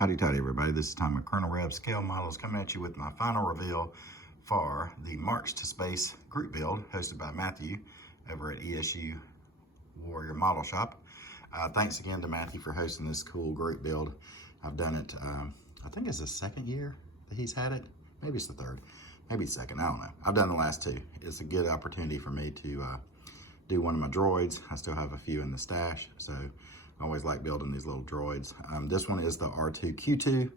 Howdy toddy everybody, this is Tom with Colonel Rev Scale Models coming at you with my final reveal for the March to Space group build hosted by Matthew over at ESU Warrior Model Shop. Thanks again to Matthew for hosting this cool group build. I've done it, I think it's the second year that he's had it. Maybe it's the third, maybe second, I don't know. I've done the last two. It's a good opportunity for me to do one of my droids. I still have a few in the stash, so I always like building these little droids. This one is the R2-Q2,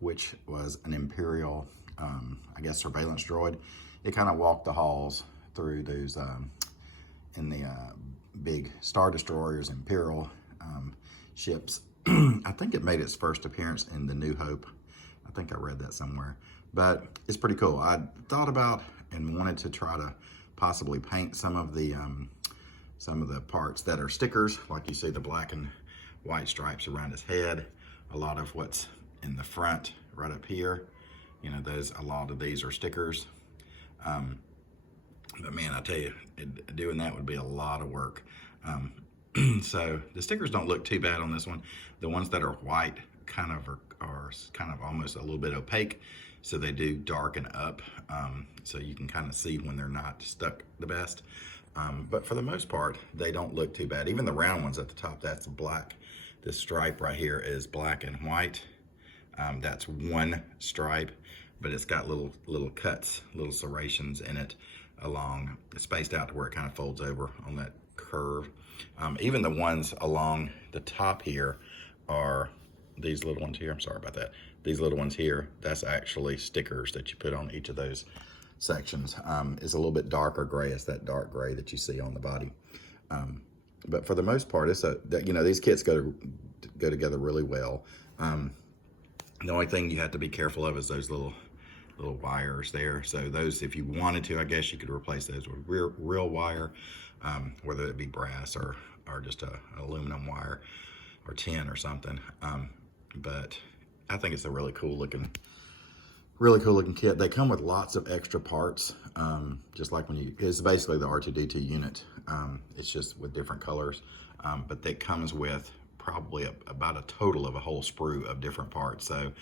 which was an Imperial, I guess, surveillance droid. It kind of walked the halls through those, in the big Star Destroyers, Imperial ships. I think it made its first appearance in the New Hope. I think I read that somewhere, but it's pretty cool. I thought about and wanted to try to possibly paint some of the parts that are stickers, like you see the black and white stripes around his head. A lot of what's in the front right up here, you know, a lot of these are stickers. But man, I tell you, doing that would be a lot of work. So the stickers don't look too bad on this one. The ones that are white kind of are kind of almost a little bit opaque, so they do darken up, so you can kind of see when they're not stuck the best. But for the most part, they don't look too bad. Even the round ones at the top, that's black. This stripe right here is black and white. That's one stripe, but it's got little cuts, little serrations in it along, spaced out to where it kind of folds over on that curve. Even the ones along the top here are these little ones here. I'm sorry about that. These little ones here, that's actually stickers that you put on each of those sections. Is a little bit darker gray. It's that dark gray that you see on the body. But for the most part, it's you know, these kits go together really well. The only thing you have to be careful of is those little wires there. So those, if you wanted to, I guess you could replace those with real wire, whether it be brass or just an aluminum wire or tin or something. But I think it's a really cool looking kit. They come with lots of extra parts, just like it's basically the R2-D2 unit. It's just with different colors, but that comes with probably about a total of a whole sprue of different parts. So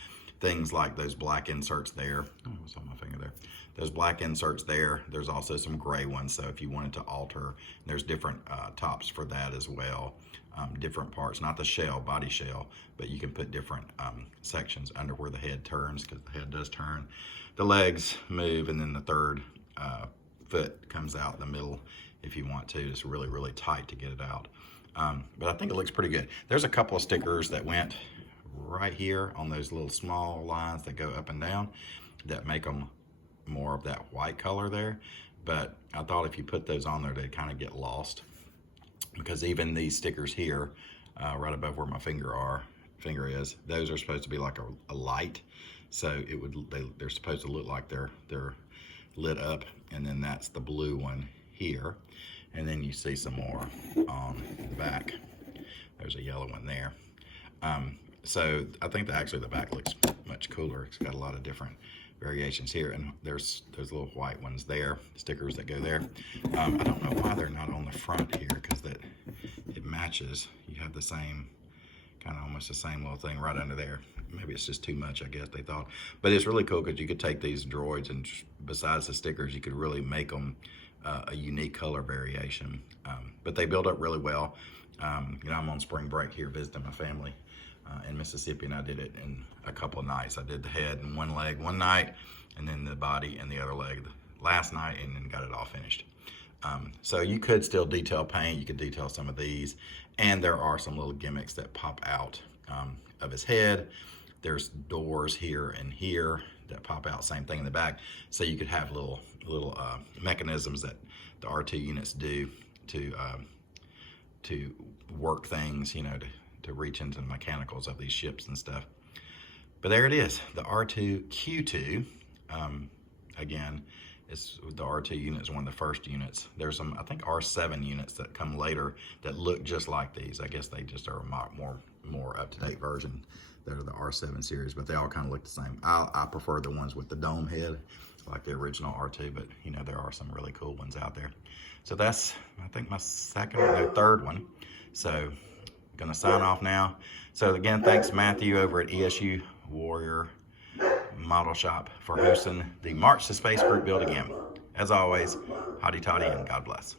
things like those black inserts there, oh, what's on my finger there? Those black inserts there, there's also some gray ones. So if you wanted to alter, there's different tops for that as well. Different parts, not the shell, body shell, but you can put different sections under where the head turns, because the head does turn. The legs move, and then the third foot comes out in the middle if you want to. It's really, really tight to get it out. But I think it looks pretty good. There's a couple of stickers that went right here on those little small lines that go up and down that make them more of that white color there. But I thought if you put those on there, they'd kind of get lost, because even these stickers here, right above where my finger is, those are supposed to be like a light. So they're supposed to look like they're lit up, and then that's the blue one here. And then you see some more on the back. There's a yellow one there. So I think actually the back looks much cooler. It's got a lot of different variations here, and there's those little white ones there, stickers that go there. I don't know why they're not on the front here, because it matches. You have the same, kind of almost the same little thing right under there. Maybe it's just too much, I guess they thought. But it's really cool because you could take these droids, and besides the stickers, you could really make them a unique color variation. But they build up really well. You know, I'm on spring break here visiting my family in Mississippi, and I did it in a couple of nights. I did the head and one leg one night, and then the body and the other leg last night, and then got it all finished. So you could still detail paint. You could detail some of these, and there are some little gimmicks that pop out of his head. There's doors here and here that pop out, same thing in the back. So you could have little mechanisms that the R2 units do to work things, you know, to reach into the mechanicals of these ships and stuff. But there it is, the R2-Q2. Again, the R2 unit is one of the first units. There's some, I think, R7 units that come later that look just like these. I guess they just are a more up-to-date version that are the R7 series, but they all kind of look the same. I prefer the ones with the dome head, like the original R2, but you know, there are some really cool ones out there. So that's, I think, my third one. So Gonna sign off now. So again, thanks Matthew over at ESU Warrior Model Shop for hosting the March to Space group build again. As always, hotty toddy and God bless.